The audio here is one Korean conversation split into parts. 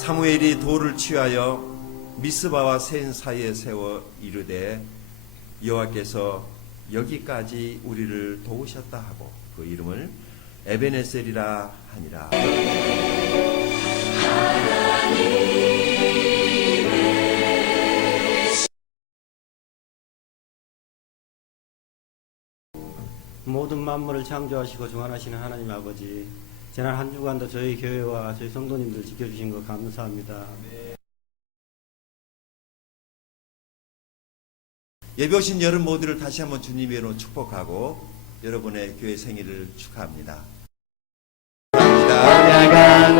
사무엘이 돌을 취하여 미스바와 센 사이에 세워 이르되 여호와께서 여기까지 우리를 도우셨다 하고 그 이름을 에베네셀이라 하니라. 모든 만물을 창조하시고 주관하시는 하나님 아버지, 지난 한 주간도 저희 교회와 저희 성도님들 지켜주신 것 감사합니다. 예배 오신 여러분 모두를 다시 한번 주님의 이름으로 축복하고 여러분의 교회 생일을 축하합니다. 감사합니다.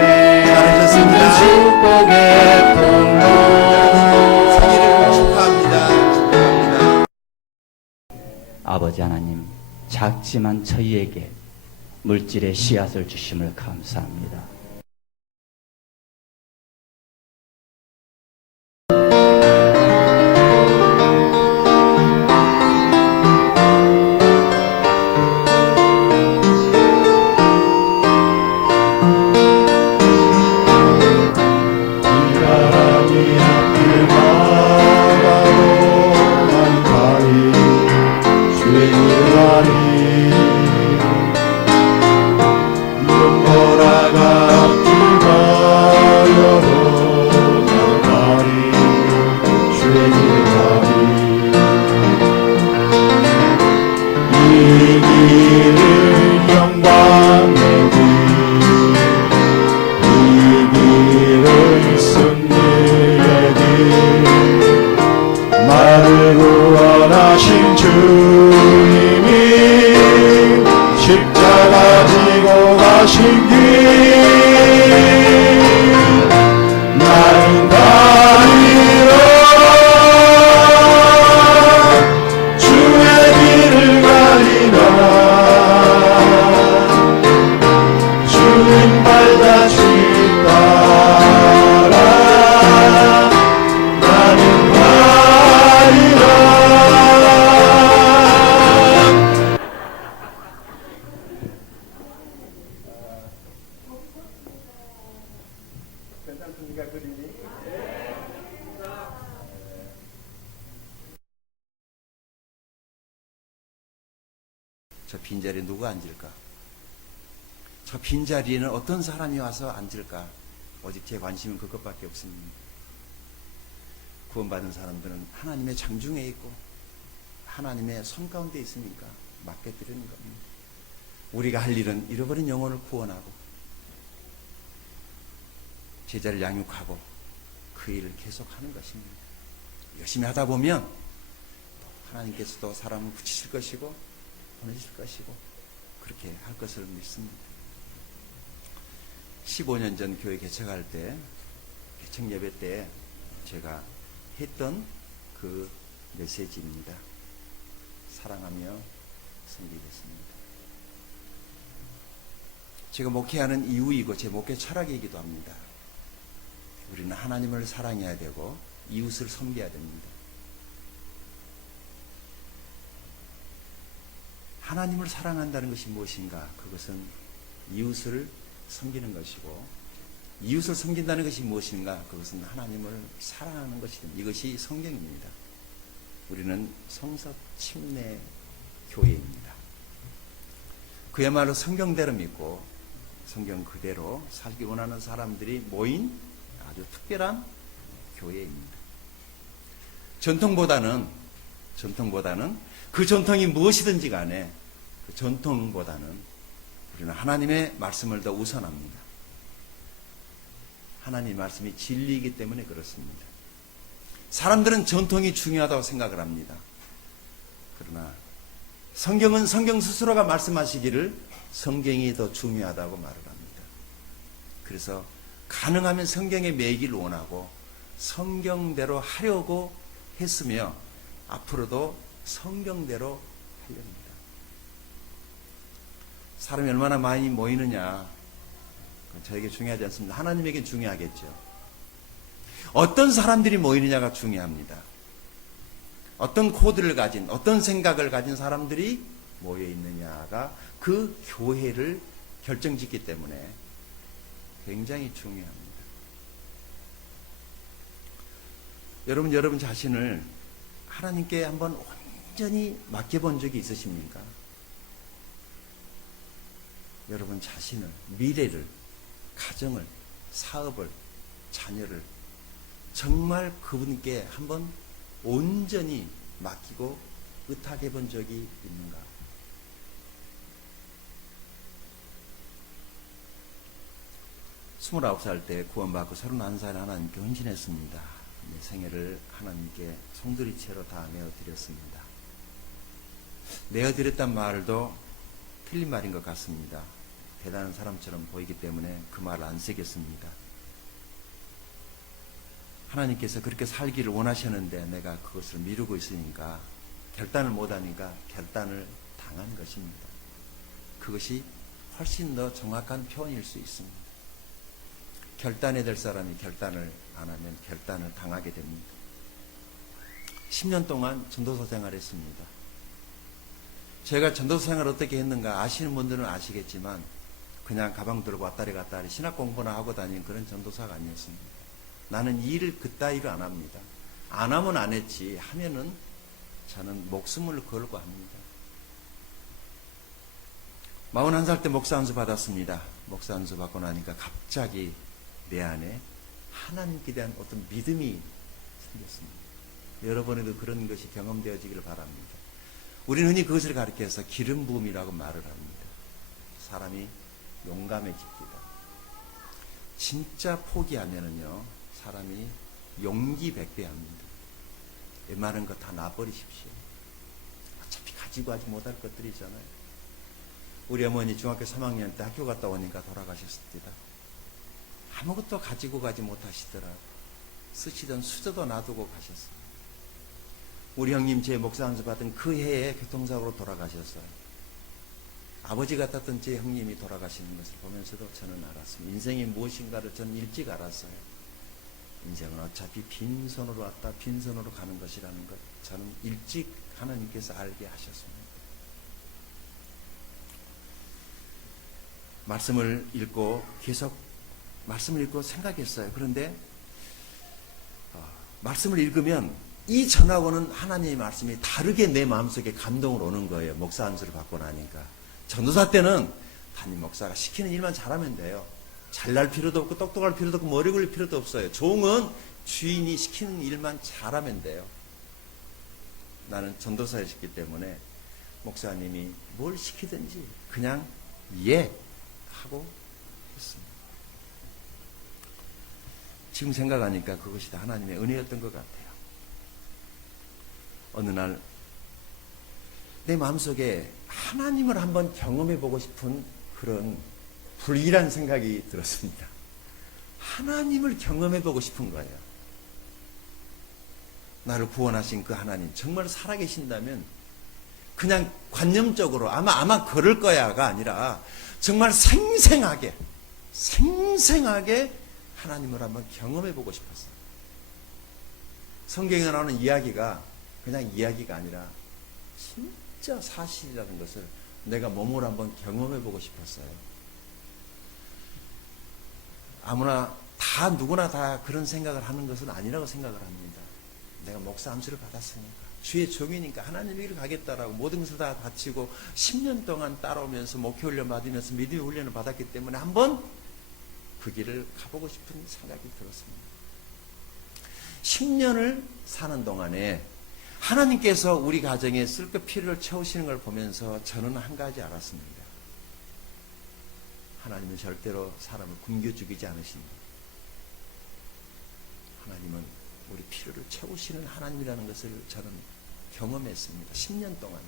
잘하셨습니다. 축복의 통로. 생일을 축하합니다. 아버지 하나님, 작지만 저희에게 물질의 씨앗을 주심을 감사합니다. 저 빈자리에 누가 앉을까? 저 빈자리에는 어떤 사람이 와서 앉을까? 오직 제 관심은 그것밖에 없습니다. 구원받은 사람들은 하나님의 장중에 있고 하나님의 손 가운데 있으니까 맡겨드리는 겁니다. 우리가 할 일은 잃어버린 영혼을 구원하고 제자를 양육하고 그 일을 계속하는 것입니다. 열심히 하다 보면 하나님께서도 사람을 붙이실 것이고 보내실 것이고 그렇게 할 것을 믿습니다. 15년 전 교회 개척할 때 개척 예배 때 제가 했던 그 메시지입니다. 사랑하며 섬기겠습니다. 제가 목회하는 이유이고 제 목회 철학이기도 합니다. 우리는 하나님을 사랑해야 되고 이웃을 섬겨야 됩니다. 하나님을 사랑한다는 것이 무엇인가? 그것은 이웃을 섬기는 것이고 이웃을 섬긴다는 것이 무엇인가? 그것은 하나님을 사랑하는 것이다. 이것이 성경입니다. 우리는 성서 침례 교회입니다. 그야말로 성경대로 믿고 성경 그대로 살기 원하는 사람들이 모인 아주 특별한 교회입니다. 전통보다는 그 전통이 무엇이든지 간에 그 전통보다는 우리는 하나님의 말씀을 더 우선합니다. 하나님의 말씀이 진리이기 때문에 그렇습니다. 사람들은 전통이 중요하다고 생각을 합니다. 그러나 성경은 성경 스스로가 말씀하시기를 성경이 더 중요하다고 말을 합니다. 그래서 가능하면 성경에 매이기를 원하고 성경대로 하려고 했으며 앞으로도 성경대로 하려 합니다. 사람이 얼마나 많이 모이느냐 그건 저에게 중요하지 않습니다. 하나님에게 중요하겠죠. 어떤 사람들이 모이느냐가 중요합니다. 어떤 코드를 가진 어떤 생각을 가진 사람들이 모여 있느냐가 그 교회를 결정짓기 때문에 굉장히 중요합니다. 여러분 자신을 하나님께 한번 온전히 맡겨본 적이 있으십니까? 여러분 자신을, 미래를, 가정을, 사업을, 자녀를 정말 그분께 한번 온전히 맡기고 의탁해 본 적이 있는가? 스물아홉 살 때 구원받고 31살에 하나님께 헌신했습니다. 내 생애를 하나님께 송두리째로 다 내어드렸습니다. 내어드렸단 말도 틀린 말인 것 같습니다. 대단한 사람처럼 보이기 때문에 그 말을 안 새겼습니다. 하나님께서 그렇게 살기를 원하셨는데 내가 그것을 미루고 있으니까, 결단을 못하니까 결단을 당한 것입니다. 그것이 훨씬 더 정확한 표현일 수 있습니다. 결단해야 될 사람이 결단을 안 하면 결단을 당하게 됩니다. 10년 동안 전도사 생활했습니다. 제가 전도사 생활을 어떻게 했는가 아시는 분들은 아시겠지만 그냥 가방 들고 왔다리 갔다리 신학 공부나 하고 다니는 그런 전도사가 아니었습니다. 나는 일을 그따위로 안 합니다. 안 하면 안 했지, 하면은 저는 목숨을 걸고 합니다. 41살 때 목사 안수 받았습니다. 목사 안수 받고 나니까 갑자기 내 안에 하나님께 대한 어떤 믿음이 생겼습니다. 여러분에도 그런 것이 경험되어지기를 바랍니다. 우리는 흔히 그것을 가리켜서 기름 부음이라고 말을 합니다. 사람이 용감해집니다. 진짜 포기하면은요, 사람이 용기 백배합니다. 웬만한 거 다 놔버리십시오. 어차피 가지고 하지 못할 것들이잖아요. 우리 어머니 중학교 3학년 때 학교 갔다 오니까 돌아가셨습니다. 아무것도 가지고 가지 못하시더라. 쓰시던 수저도 놔두고 가셨어요. 우리 형님 제 목사 안수 받은 그 해에 교통사고로 돌아가셨어요. 아버지 같았던 제 형님이 돌아가시는 것을 보면서도 저는 알았습니다. 인생이 무엇인가를 저는 일찍 알았어요. 인생은 어차피 빈손으로 왔다 빈손으로 가는 것이라는 것, 저는 일찍 하나님께서 알게 하셨습니다. 말씀을 읽고 계속 말씀을 읽고 생각했어요. 그런데 말씀을 읽으면 이 전하고는 하나님의 말씀이 다르게 내 마음속에 감동을 오는 거예요. 목사 안수를 받고 나니까. 전도사 때는 담임 목사가 시키는 일만 잘하면 돼요. 잘날 필요도 없고 똑똑할 필요도 없고 머리 굴릴 필요도 없어요. 종은 주인이 시키는 일만 잘하면 돼요. 나는 전도사였기 때문에 목사님이 뭘 시키든지 그냥 예 하고 했습니다. 지금 생각하니까 그것이 다 하나님의 은혜였던 것 같아요. 어느 날 내 마음속에 하나님을 한번 경험해보고 싶은 그런 불길한 생각이 들었습니다. 하나님을 경험해보고 싶은 거예요. 나를 구원하신 그 하나님 정말 살아계신다면 그냥 관념적으로 아마 그럴 거야가 아니라 정말 생생하게 하나님을 한번 경험해보고 싶었어요. 성경에 나오는 이야기가 그냥 이야기가 아니라 진짜 사실이라는 것을 내가 몸으로 한번 경험해보고 싶었어요. 누구나 다 그런 생각을 하는 것은 아니라고 생각을 합니다. 내가 목사 안수를 받았으니까, 주의 종이니까 하나님 길을 가겠다라고 모든 것을 다 바치고 10년 동안 따라오면서 목회 훈련 받으면서 믿음의 훈련을 받았기 때문에 한번 그 길을 가보고 싶은 생각이 들었습니다. 10년을 사는 동안에 하나님께서 우리 가정에 쓸 것 필요를 채우시는 걸 보면서 저는 한 가지 알았습니다. 하나님은 절대로 사람을 굶겨 죽이지 않으십니다. 하나님은 우리 필요를 채우시는 하나님이라는 것을 저는 경험했습니다. 10년 동안.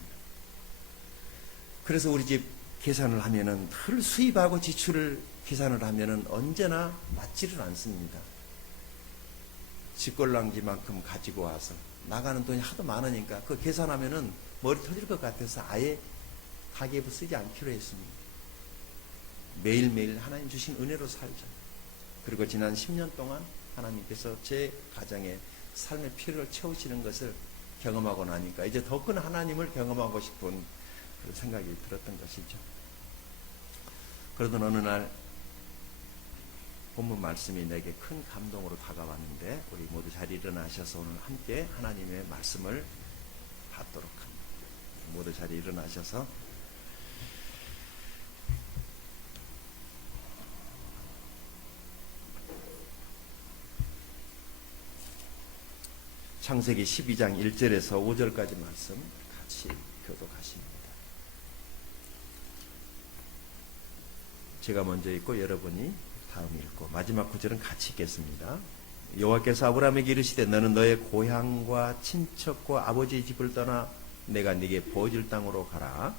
그래서 우리 집 계산을 하면은 늘 수입하고 지출을 계산을 하면은 언제나 맞지를 않습니다. 집골랑지만큼 가지고 와서 나가는 돈이 하도 많으니까 그 계산하면은 머리 터질 것 같아서 아예 가계부 쓰지 않기로 했습니다. 매일매일 하나님 주신 은혜로 살자. 그리고 지난 10년 동안 하나님께서 제 가정의 삶의 필요를 채우시는 것을 경험하고 나니까 이제 더 큰 하나님을 경험하고 싶은 그런 생각이 들었던 것이죠. 그러던 어느 날 본문 말씀이 내게 큰 감동으로 다가왔는데 우리 모두 잘 일어나셔서 오늘 함께 하나님의 말씀을 받도록 합니다. 모두 잘 일어나셔서 창세기 12장 1절에서 5절까지 말씀 같이 교독하십니다. 제가 먼저 읽고 여러분이 다음 읽고 마지막 구절은 같이 읽겠습니다. 여호와께서 아브라함에게 이르시되 너는 너의 고향과 친척과 아버지의 집을 떠나 내가 네게 보여줄 땅으로 가라.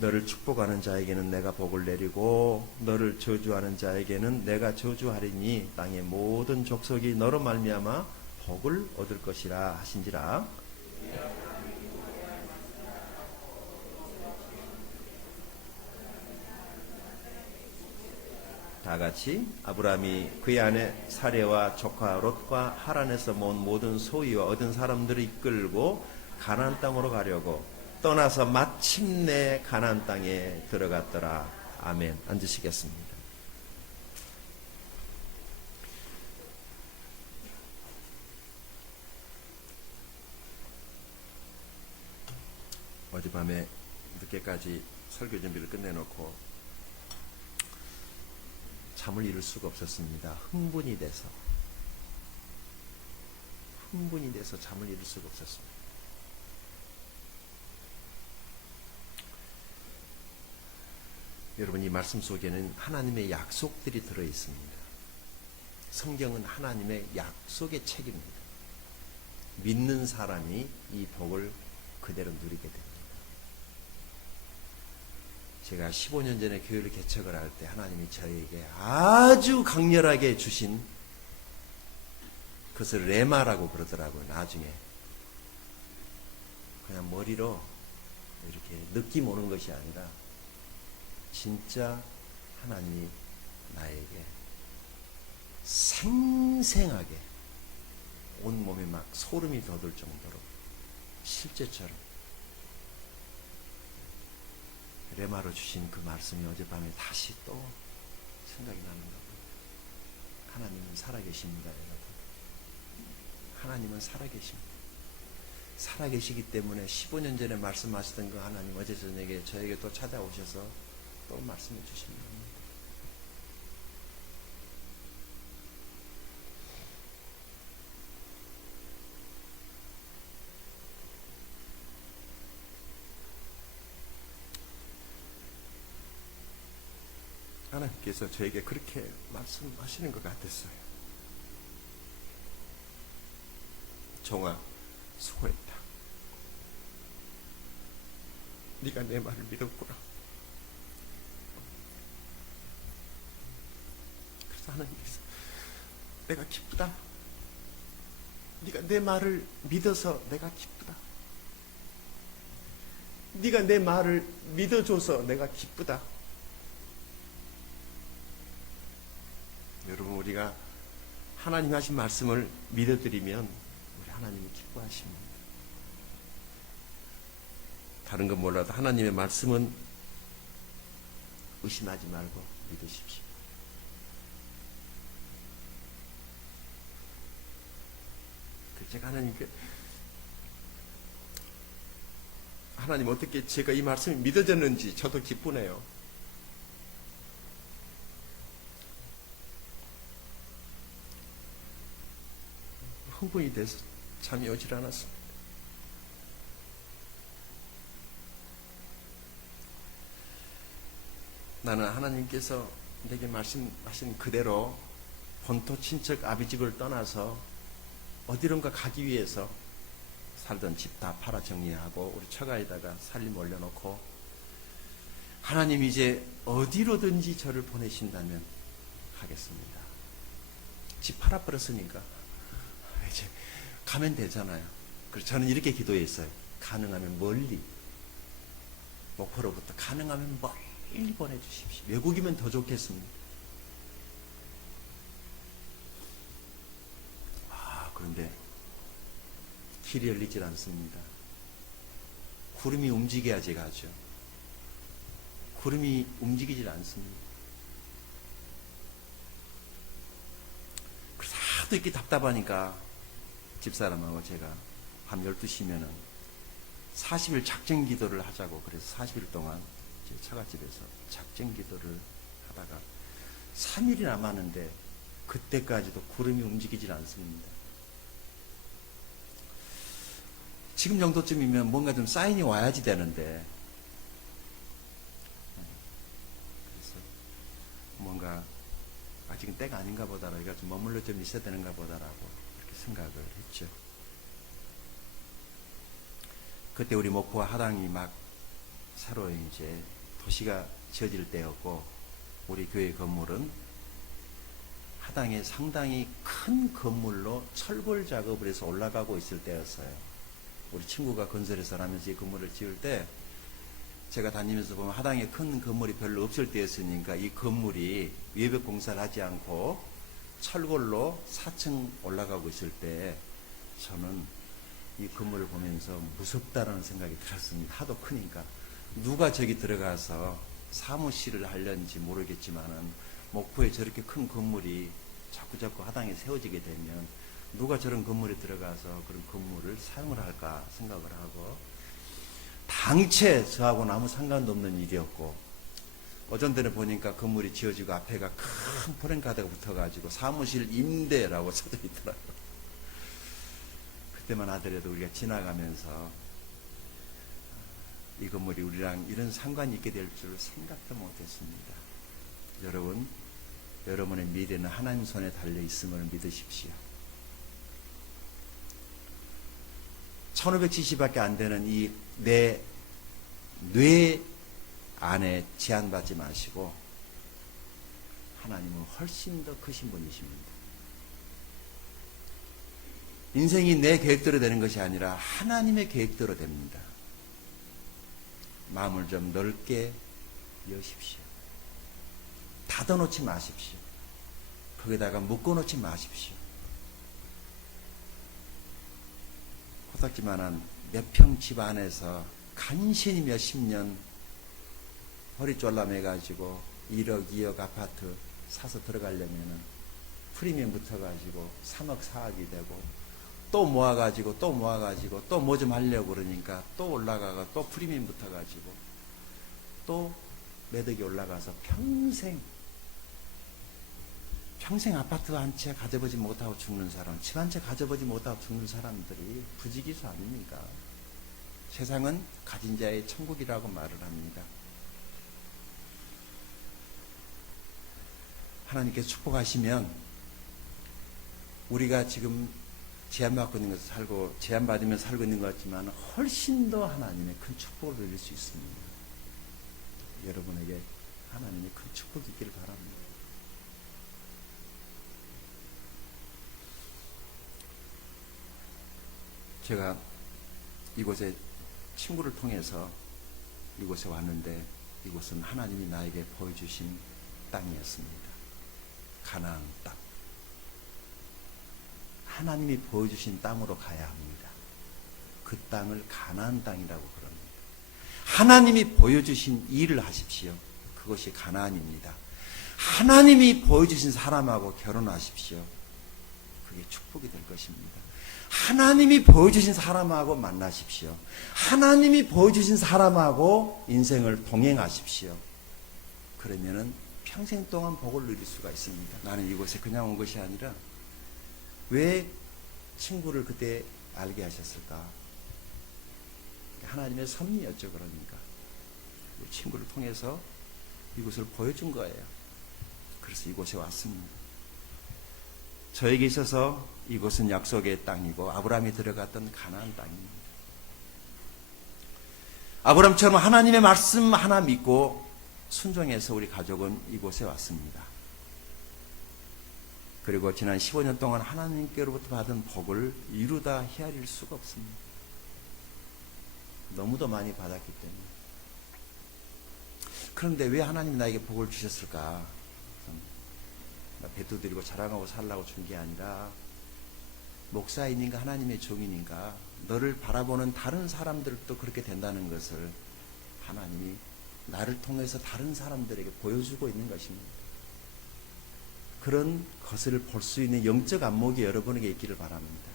너를 축복하는 자에게는 내가 복을 내리고 너를 저주하는 자에게는 내가 저주하리니 땅의 모든 족속이 너로 말미암아 복을 얻을 것이라 하신지라. 다 같이 아브라함이 그의 아내 사레와 조카 롯과 하란에서 모은 모든 소유와 얻은 사람들을 이끌고 가나안 땅으로 가려고 떠나서 마침내 가나안 땅에 들어갔더라. 아멘. 앉으시겠습니다. 어젯밤에 늦게까지 설교 준비를 끝내놓고 잠을 이룰 수가 없었습니다. 흥분이 돼서 잠을 이룰 수가 없었습니다. 여러분, 이 말씀 속에는 하나님의 약속들이 들어 있습니다. 성경은 하나님의 약속의 책입니다. 믿는 사람이 이 복을 그대로 누리게 됩니다. 제가 15년 전에 교회를 개척을 할 때 하나님이 저에게 아주 강렬하게 주신 그것을 레마라고 그러더라고요. 나중에 그냥 머리로 이렇게 느낌 오는 것이 아니라 진짜 하나님이 나에게 생생하게 온몸에 막 소름이 돋을 정도로 실제처럼 레마로 주신 그 말씀이 어젯밤에 다시 또 생각이 나는 거고요. 하나님은 살아계십니다, 여러분. 하나님은 살아계십니다. 살아계시기 때문에 15년 전에 말씀하시던 그 하나님 어제 저녁에 저에게 또 찾아오셔서 또 말씀해 주시는 겁니다. 하나님께서 저에게 그렇게 말씀하시는 것 같았어요. 종아, 수고했다. 네가 내 말을 믿었구나. 그래서 하나님께서 내가 기쁘다. 네가 내 말을 믿어서 내가 기쁘다. 네가 내 말을 믿어줘서 내가 기쁘다. 여러분, 우리가 하나님 하신 말씀을 믿어드리면 우리 하나님이 기뻐하십니다. 다른 건 몰라도 하나님의 말씀은 의심하지 말고 믿으십시오. 제가 하나님 어떻게 제가 이 말씀이 믿어졌는지 저도 기쁘네요. 흥분이 돼서 잠이 오질 않았습니다. 나는 하나님께서 내게 말씀하신 그대로 본토 친척 아비집을 떠나서 어디론가 가기 위해서 살던 집 다 팔아 정리하고 우리 처가에다가 살림 올려놓고 하나님 이제 어디로든지 저를 보내신다면 가겠습니다. 집 팔아버렸으니까 이제 가면 되잖아요. 그래서 저는 이렇게 기도했어요. 가능하면 멀리, 목포로부터 가능하면 멀리 보내주십시오. 외국이면 더 좋겠습니다. 그런데 길이 열리질 않습니다. 구름이 움직여야지 가죠. 구름이 움직이질 않습니다. 그래서 하도 이렇게 답답하니까 집사람하고 제가 밤 12시면은 40일 작정 기도를 하자고, 그래서 40일 동안 제 처갓집에서 작정 기도를 하다가 3일이 남았는데 그때까지도 구름이 움직이질 않습니다. 지금 정도쯤이면 뭔가 좀 사인이 와야지 되는데, 그래서 뭔가 아직은 때가 아닌가 보다라, 이가 좀 머물러 좀 있어야 되는가 보다라고 그렇게 생각을 했죠. 그때 우리 목포와 하당이 막 새로 이제 도시가 지어질 때였고, 우리 교회 건물은 하당에 상당히 큰 건물로 철골 작업을 해서 올라가고 있을 때였어요. 우리 친구가 건설회사를 하면서 이 건물을 지을 때 제가 다니면서 보면 하당에 큰 건물이 별로 없을 때였으니까 이 건물이 외벽 공사를 하지 않고 철골로 4층 올라가고 있을 때 저는 이 건물을 보면서 무섭다라는 생각이 들었습니다. 하도 크니까. 누가 저기 들어가서 사무실을 하려는지 모르겠지만은 목포에 저렇게 큰 건물이 자꾸자꾸 하당에 세워지게 되면 누가 저런 건물에 들어가서 그런 건물을 사용을 할까 생각을 하고, 당최 저하고는 아무 상관도 없는 일이었고, 어쩐 때는 보니까 건물이 지어지고 앞에가 큰 프랭카드가 붙어가지고 사무실 임대라고 써져 있더라고요. 그때만 하더라도 우리가 지나가면서 이 건물이 우리랑 이런 상관이 있게 될 줄 생각도 못했습니다. 여러분, 여러분의 미래는 하나님 손에 달려 있음을 믿으십시오. 1500cc밖에 안 되는 이 내 뇌 안에 제한받지 마시고 하나님은 훨씬 더 크신 분이십니다. 인생이 내 계획대로 되는 것이 아니라 하나님의 계획대로 됩니다. 마음을 좀 넓게 여십시오. 닫아놓지 마십시오. 거기다가 묶어놓지 마십시오. 코딱지만한 몇 평 집 안에서 간신히 몇십 년 허리 쫄라매가지고 1억, 2억 아파트 사서 들어가려면은 프리미엄 붙어가지고 3억, 4억이 되고, 또 모아가지고 또 뭐 좀 하려고 그러니까 또 올라가가 또 프리미엄 붙어가지고 또 매덕이 올라가서 평생 아파트 한 채 가져보지 못하고 죽는 사람, 집 한 채 가져보지 못하고 죽는 사람들이 부지기수 아닙니까? 세상은 가진 자의 천국이라고 말을 합니다. 하나님께서 축복하시면 우리가 지금 제한받고 있는 것을 살고, 제한받으면서 살고 있는 것 같지만 훨씬 더 하나님의 큰 축복을 누릴 수 있습니다. 여러분에게 하나님의 큰 축복이 있기를 바랍니다. 제가 이곳에 친구를 통해서 이곳에 왔는데, 이곳은 하나님이 나에게 보여주신 땅이었습니다. 가나안 땅. 하나님이 보여주신 땅으로 가야 합니다. 그 땅을 가나안 땅이라고 그럽니다. 하나님이 보여주신 일을 하십시오. 그것이 가나안입니다. 하나님이 보여주신 사람하고 결혼하십시오. 그게 축복이 될 것입니다. 하나님이 보여주신 사람하고 만나십시오. 하나님이 보여주신 사람하고 인생을 동행하십시오. 그러면은 평생 동안 복을 누릴 수가 있습니다. 나는 이곳에 그냥 온 것이 아니라 왜 친구를 그때 알게 하셨을까? 하나님의 섭리였죠. 그러니까 친구를 통해서 이곳을 보여준 거예요. 그래서 이곳에 왔습니다. 저에게 있어서 이곳은 약속의 땅이고 아브라함이 들어갔던 가나안 땅입니다. 아브라함처럼 하나님의 말씀 하나 믿고 순종해서 우리 가족은 이곳에 왔습니다. 그리고 지난 15년 동안 하나님께로부터 받은 복을 이루다 헤아릴 수가 없습니다. 너무도 많이 받았기 때문에. 그런데 왜 하나님이 나에게 복을 주셨을까? 배도 드리고 자랑하고 살라고 준 게 아니라 목사이니까 하나님의 종이니까 너를 바라보는 다른 사람들도 그렇게 된다는 것을 하나님이 나를 통해서 다른 사람들에게 보여주고 있는 것입니다. 그런 것을 볼 수 있는 영적 안목이 여러분에게 있기를 바랍니다.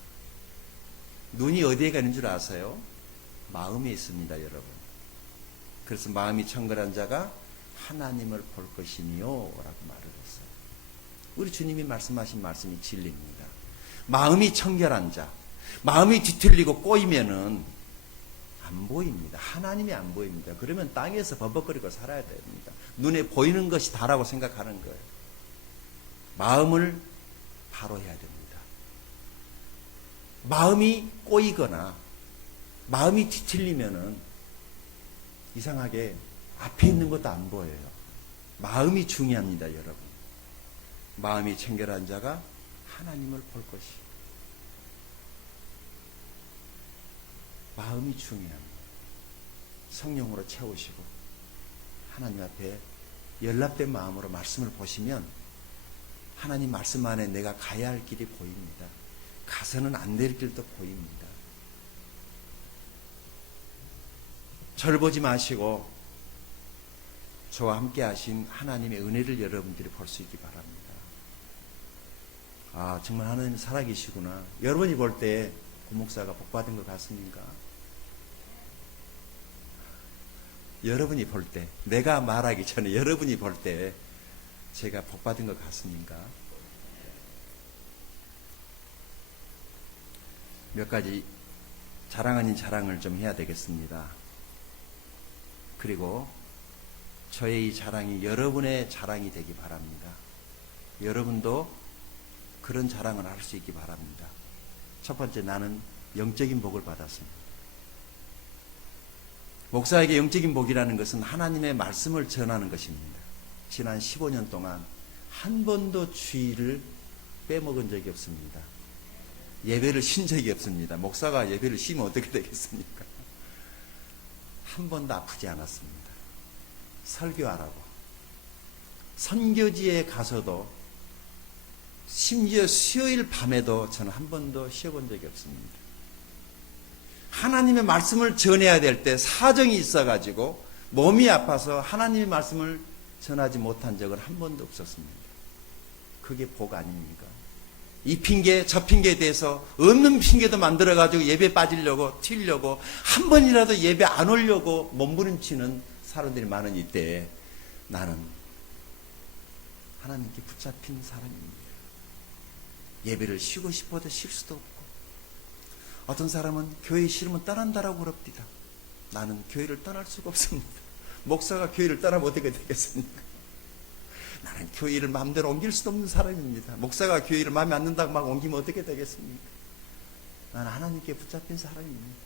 눈이 어디에 가는 줄 아세요? 마음에 있습니다, 여러분. 그래서 마음이 청결한 자가 하나님을 볼 것이니요 라고 말을 했어요. 우리 주님이 말씀하신 말씀이 진리입니다. 마음이 청결한 자, 마음이 뒤틀리고 꼬이면은 안 보입니다. 하나님이 안 보입니다. 그러면 땅에서 버벅거리고 살아야 됩니다. 눈에 보이는 것이 다라고 생각하는 거예요. 마음을 바로 해야 됩니다. 마음이 꼬이거나 마음이 뒤틀리면은 이상하게 앞에 있는 것도 안 보여요. 마음이 중요합니다, 여러분. 마음이 청결한 자가 하나님을 볼 것이. 마음이 중요합니다. 성령으로 채우시고 하나님 앞에 연락된 마음으로 말씀을 보시면 하나님 말씀 안에 내가 가야 할 길이 보입니다. 가서는 안 될 길도 보입니다. 저를 보지 마시고 저와 함께 하신 하나님의 은혜를 여러분들이 볼 수 있기 바랍니다. 아, 정말 하나님 살아계시구나. 여러분이 볼 때 고목사가 복받은 것 같습니까? 여러분이 볼 때, 내가 말하기 전에 여러분이 볼 때 제가 복받은 것 같습니까? 몇 가지 자랑 아닌 자랑을 좀 해야 되겠습니다. 그리고 저의 이 자랑이 여러분의 자랑이 되기 바랍니다. 여러분도 그런 자랑을 할 수 있기 바랍니다. 첫 번째, 나는 영적인 복을 받았습니다. 목사에게 영적인 복이라는 것은 하나님의 말씀을 전하는 것입니다. 지난 15년 동안 한 번도 주일을 빼먹은 적이 없습니다. 예배를 쉰 적이 없습니다. 목사가 예배를 쉬면 어떻게 되겠습니까? 한 번도 아프지 않았습니다. 설교하라고. 선교지에 가서도 심지어 수요일 밤에도 저는 한 번도 쉬어본 적이 없습니다. 하나님의 말씀을 전해야 될 때 사정이 있어가지고 몸이 아파서 하나님의 말씀을 전하지 못한 적은 한 번도 없었습니다. 그게 복 아닙니까? 이 핑계 저 핑계에 대해서 없는 핑계도 만들어가지고 예배 빠지려고 튀려고 한 번이라도 예배 안 오려고 몸부림치는 사람들이 많은 이때에 나는 하나님께 붙잡힌 사람입니다. 예배를 쉬고 싶어도 쉴 수도 없고, 어떤 사람은 교회 싫으면 떠난다라고 그럽니다. 나는 교회를 떠날 수가 없습니다. 목사가 교회를 떠나면 어떻게 되겠습니까? 나는 교회를 마음대로 옮길 수도 없는 사람입니다. 목사가 교회를 마음에 안 든다고 막 옮기면 어떻게 되겠습니까? 나는 하나님께 붙잡힌 사람입니다.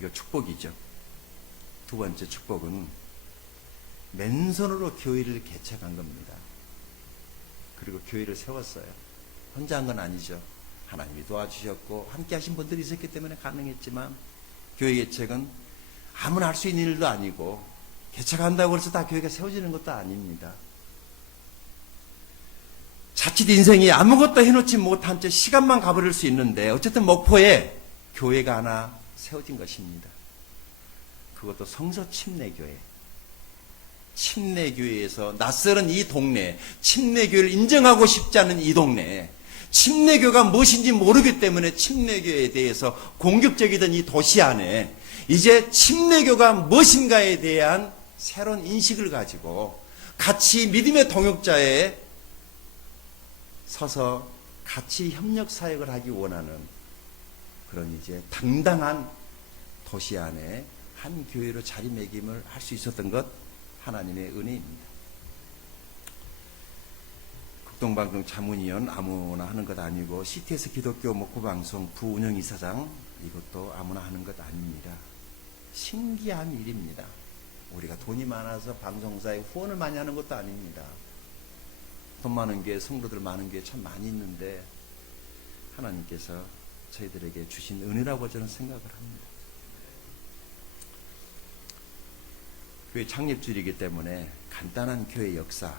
이거 축복이죠. 두 번째 축복은 맨손으로 교회를 개척한 겁니다. 그리고 교회를 세웠어요. 혼자 한 건 아니죠. 하나님이 도와주셨고 함께 하신 분들이 있었기 때문에 가능했지만, 교회 개척은 아무나 할 수 있는 일도 아니고 개척한다고 해서 다 교회가 세워지는 것도 아닙니다. 자칫 인생이 아무것도 해놓지 못한 채 시간만 가버릴 수 있는데, 어쨌든 목포에 교회가 하나 세워진 것입니다. 그것도 성서 침례교회. 침례교회에서 낯설은 이 동네, 침례교회를 인정하고 싶지 않은 이 동네, 침례교가 무엇인지 모르기 때문에 침례교에 대해서 공격적이던 이 도시 안에 이제 침례교가 무엇인가에 대한 새로운 인식을 가지고 같이 믿음의 동역자에 서서 같이 협력 사역을 하기 원하는 그런 이제 당당한 도시 안에 한 교회로 자리매김을 할 수 있었던 것, 하나님의 은혜입니다. 극동방송 자문위원 아무나 하는 것 아니고, CTS 기독교 목포방송 부운영이사장, 이것도 아무나 하는 것 아닙니다. 신기한 일입니다. 우리가 돈이 많아서 방송사에 후원을 많이 하는 것도 아닙니다. 돈 많은 교회, 성도들 많은 교회 참 많이 있는데 하나님께서 저희들에게 주신 은혜라고 저는 생각을 합니다. 교회 창립주일이기 때문에 간단한 교회 역사를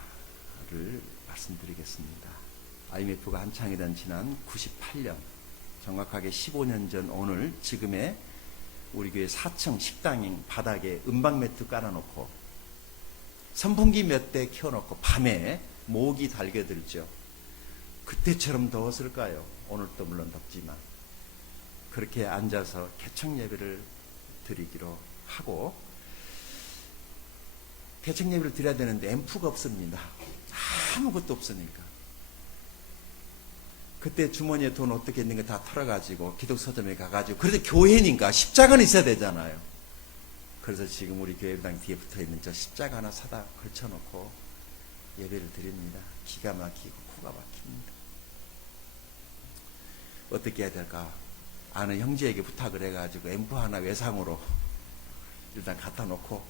말씀드리겠습니다. IMF가 한창이던 지난 98년 정확하게 15년 전 오늘 지금의 우리 교회 4층 식당 바닥에 은박 매트 깔아놓고 선풍기 몇 대 켜놓고 밤에 모기 달겨들죠. 그때처럼 더웠을까요? 오늘도 물론 덥지만 그렇게 앉아서 개척 예배를 드리기로 하고, 개척 예배를 드려야 되는데 앰프가 없습니다. 아무것도 없으니까. 그때 주머니에 돈 어떻게 있는 거 다 털어가지고 기독 서점에 가가지고, 그래도 교회니까 십자가는 있어야 되잖아요. 그래서 지금 우리 교회당 뒤에 붙어있는 저 십자가 하나 사다 걸쳐놓고 예배를 드립니다. 기가 막히고 코가 막힙니다. 어떻게 해야 될까? 아는 형제에게 부탁을 해가지고 앰프 하나 외상으로 일단 갖다 놓고,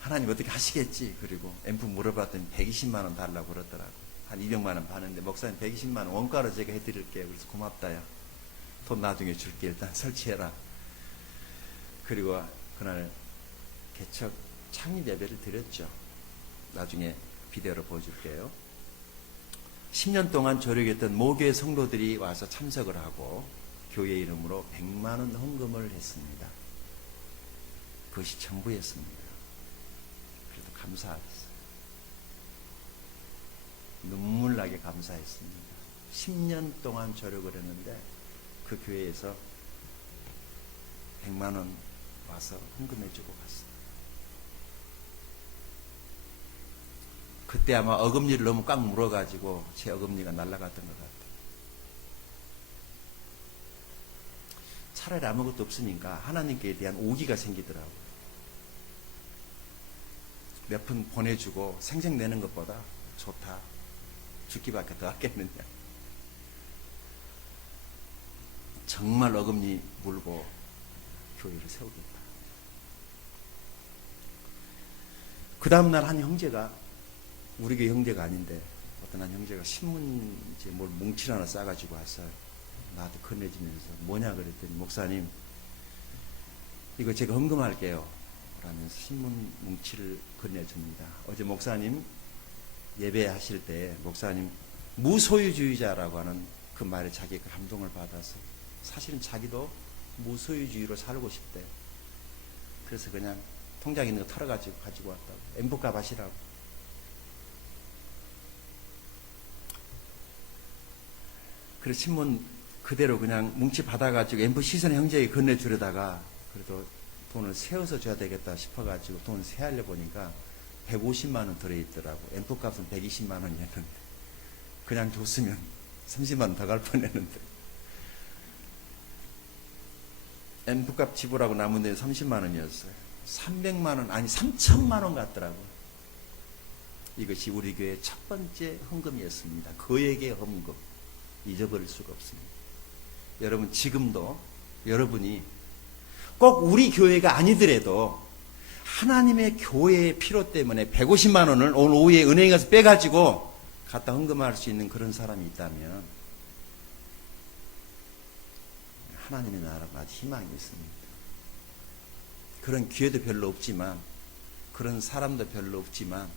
하나님 어떻게 하시겠지? 그리고 앰프 물어봤더니 120만 원 달라고 그러더라고. 한 200만 원 받는데, 목사님 120만 원 원가로 제가 해드릴게요. 그래서 고맙다야. 돈 나중에 줄게. 일단 설치해라. 그리고 그날 개척 창립 예배를 드렸죠. 나중에 비디오로 보여줄게요. 10년 동안 조력했던 모교회 성도들이 와서 참석을 하고 교회 이름으로 100만 원 헌금을 했습니다. 그것이 전부였습니다. 그래도 감사했어요. 눈물 나게 감사했습니다. 10년 동안 조력을 했는데 그 교회에서 100만 원 와서 헌금해주고 갔어요. 그때 아마 어금니를 너무 꽉 물어가지고 제 어금니가 날아갔던 것 같아요. 차라리 아무것도 없으니까 하나님께 대한 오기가 생기더라고요. 몇 푼 보내주고 생색내는 것보다 좋다. 죽기밖에 더 아꼈느냐. 정말 어금니 물고 교회를 세우겠다. 그 다음날 한 형제가, 우리 교회 형제가 아닌데 어떤 한 형제가 신문 이제 뭘 뭉칠 하나 싸가지고 왔어요. 나한테 건네주면서 뭐냐 그랬더니, 목사님 이거 제가 헌금할게요 라면서 신문 뭉치를 건네줍니다. 어제 목사님 예배하실 때 목사님 무소유주의자라고 하는 그 말에 자기가 감동을 받아서, 사실은 자기도 무소유주의로 살고 싶대. 그래서 그냥 통장에 있는 거 털어가지고 가지고 왔다고. 엠부값 하시라고. 그래서 신문 그대로 그냥 뭉치 받아가지고 엠부 시선 형제에게 건네주려다가 그래도 돈을 세워서 줘야 되겠다 싶어가지고 돈을 세하려 보니까 150만 원 들어있더라고. 앰프 값은 120만 원이었는데 그냥 줬으면 30만 원 더 갈 뻔했는데, 앰프 값 지불하고 남은 데 30만 원이었어요. 300만 원, 아니 3천만 원 같더라고. 이것이 우리 교회의 첫 번째 헌금이었습니다. 그에게 헌금. 잊어버릴 수가 없습니다. 여러분, 지금도 여러분이 꼭 우리 교회가 아니더라도 하나님의 교회의 필요 때문에 150만 원을 오늘 오후에 은행에 가서 빼가지고 갖다 헌금할 수 있는 그런 사람이 있다면 하나님의 나라가 아주 희망이 있습니다. 그런 기회도 별로 없지만, 그런 사람도 별로 없지만,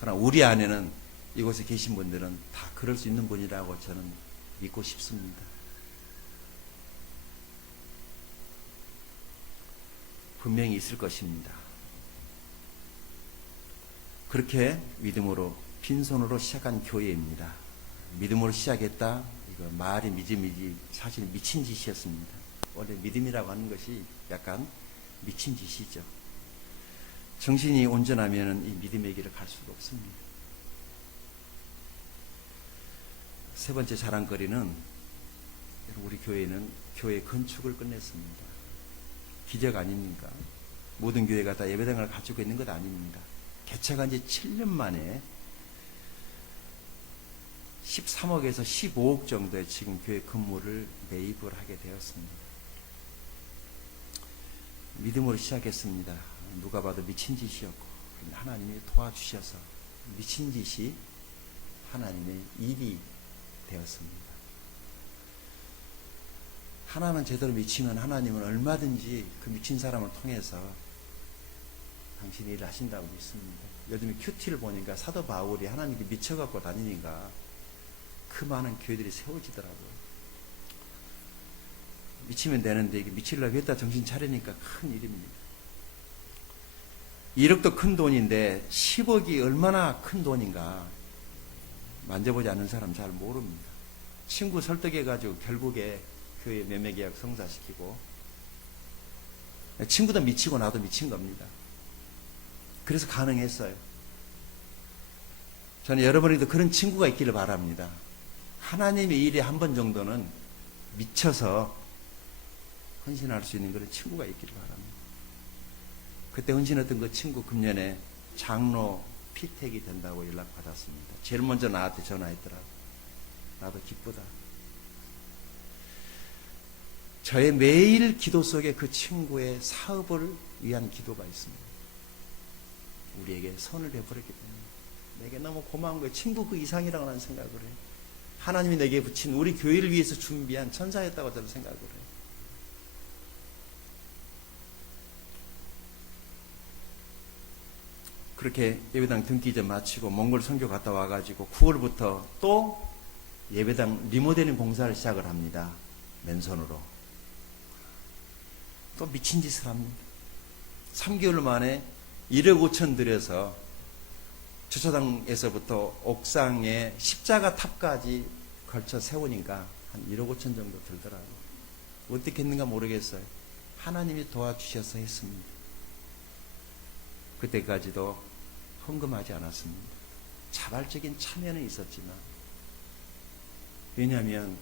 그러나 우리 안에는, 이곳에 계신 분들은 다 그럴 수 있는 분이라고 저는 믿고 싶습니다. 분명히 있을 것입니다. 그렇게 믿음으로, 빈손으로 시작한 교회입니다. 믿음으로 시작했다. 이거 말이 믿음이지 사실 미친 짓이었습니다. 원래 믿음이라고 하는 것이 약간 미친 짓이죠. 정신이 온전하면 이 믿음의 길을 갈 수가 없습니다. 세 번째 자랑거리는, 우리 교회는 교회 건축을 끝냈습니다. 기적 아닙니까? 모든 교회가 다 예배당을 가지고 있는 것 아닙니다. 개척한 지 7년 만에 13억에서 15억 정도의 지금 교회 건물을 매입을 하게 되었습니다. 믿음으로 시작했습니다. 누가 봐도 미친 짓이었고, 하나님이 도와주셔서 미친 짓이 하나님의 일이 되었습니다. 하나만 제대로 미치면 하나님은 얼마든지 그 미친 사람을 통해서 당신이 일을 하신다고 믿습니다. 요즘에 큐티를 보니까 사도 바울이 하나님께 미쳐갖고 다니니까 그 많은 교회들이 세워지더라고요. 미치면 되는데 이게 미치려고 했다 정신 차리니까 큰 일입니다. 1억도 큰 돈인데 10억이 얼마나 큰 돈인가 만져보지 않는 사람 잘 모릅니다. 친구 설득해가지고 결국에 교회 매매계약 성사시키고, 친구도 미치고 나도 미친 겁니다. 그래서 가능했어요. 저는 여러분에게도 그런 친구가 있기를 바랍니다. 하나님의 일에 한 번 정도는 미쳐서 헌신할 수 있는 그런 친구가 있기를 바랍니다. 그때 헌신했던 그 친구 금년에 장로 피택이 된다고 연락받았습니다. 제일 먼저 나한테 전화했더라고. 나도 기쁘다. 저의 매일 기도 속에 그 친구의 사업을 위한 기도가 있습니다. 우리에게 선을 베풀었기 때문에 내게 너무 고마운 거예요. 친구 그 이상이라고 나는 생각을 해요. 하나님이 내게 붙인 우리 교회를 위해서 준비한 천사였다고 저는 생각을 해요. 그렇게 예배당 등기이전 마치고 몽골 선교 갔다 와가지고 9월부터 또 예배당 리모델링 공사를 시작을 합니다. 맨손으로. 또 미친 짓을 합니다. 3개월 만에 1억 5천 들여서 주차장에서부터 옥상에 십자가 탑까지 걸쳐 세우니까 한 1억 5천 정도 들더라고요. 어떻게 했는가 모르겠어요. 하나님이 도와주셔서 했습니다. 그때까지도 헌금하지 않았습니다. 자발적인 참여는 있었지만, 왜냐하면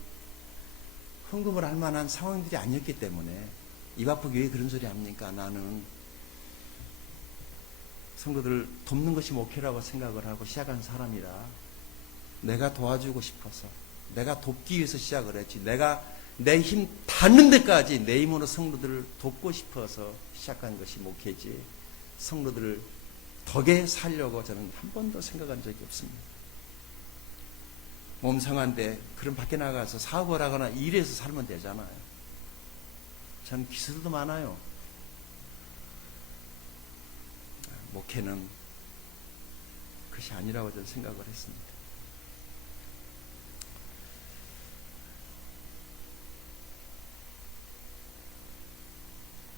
헌금을 할 만한 상황들이 아니었기 때문에. 입 아프게 왜 그런 소리 합니까? 나는 성도들 돕는 것이 목표라고 생각을 하고 시작한 사람이라 내가 도와주고 싶어서, 내가 돕기 위해서 시작을 했지, 내가 내 힘 닿는 데까지 내 힘으로 성도들을 돕고 싶어서 시작한 것이 목회지, 성도들을 덕에 살려고 저는 한 번도 생각한 적이 없습니다. 몸 상한데 그럼 밖에 나가서 사업을 하거나 일해서 살면 되잖아요. 저는 기술도 많아요. 목회는 그것이 아니라고 저는 생각을 했습니다.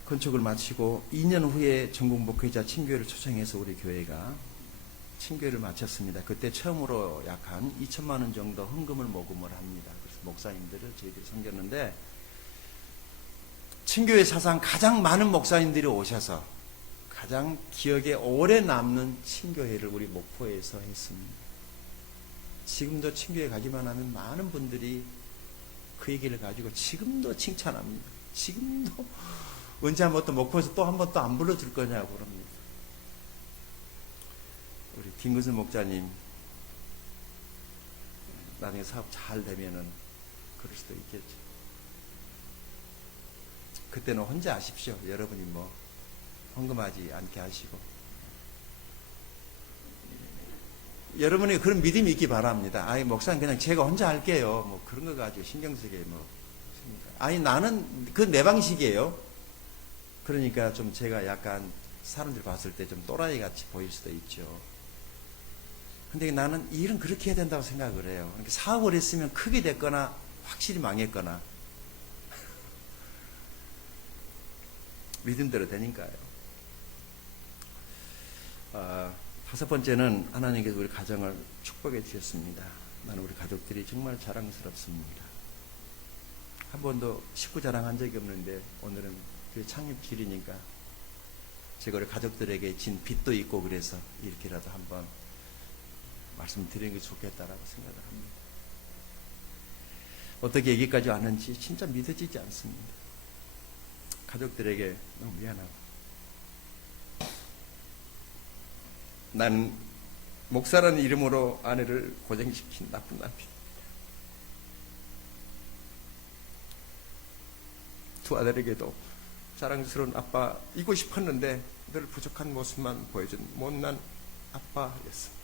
건축을 마치고 2년 후에 전국 목회자 친교회를 초청해서 우리 교회가 친교회를 마쳤습니다. 그때 처음으로 약 한 2천만 원 정도 헌금을 모금을 합니다. 그래서 목사님들을 저희들이 섬겼는데, 친교회 사상 가장 많은 목사님들이 오셔서 가장 기억에 오래 남는 친교회를 우리 목포에서 했습니다. 지금도 친교회 가기만 하면 많은 분들이 그 얘기를 가지고 지금도 칭찬합니다. 지금도 언제 한번 또 목포에서 또 한 번 또 안 불러줄 거냐고 그럽니다. 우리 김근수 목사님 나중에 사업 잘 되면은 그럴 수도 있겠죠. 그때는 혼자 하십시오. 여러분이 뭐 헌금하지 않게 하시고, 여러분이 그런 믿음이 있기 바랍니다. 아니 목사님 그냥 제가 혼자 할게요. 뭐 그런 거 가지고 신경 쓰게 뭐. 아니 나는 그 내 방식이에요. 그러니까 좀 제가 약간 사람들이 봤을 때 좀 또라이 같이 보일 수도 있죠. 근데 나는 일은 그렇게 해야 된다고 생각을 해요. 그러니까 사업을 했으면 크게 됐거나 확실히 망했거나 믿음대로 되니까요. 5번째는 하나님께서 우리 가정을 축복해 주셨습니다. 나는 우리 가족들이 정말 자랑스럽습니다. 한 번도 식구 자랑한 적이 없는데 오늘은 그 창립주일이니까 제가 우리 가족들에게 진 빚도 있고 그래서 이렇게라도 한번 말씀드리는 게 좋겠다라고 생각을 합니다. 어떻게 여기까지 왔는지 진짜 믿어지지 않습니다. 가족들에게 너무 미안하고, 난 목사라는 이름으로 아내를 고생시킨 나쁜 남편입니다. 두 아들에게도 자랑스러운 아빠이고 싶었는데 늘 부족한 모습만 보여준 못난 아빠였습니다.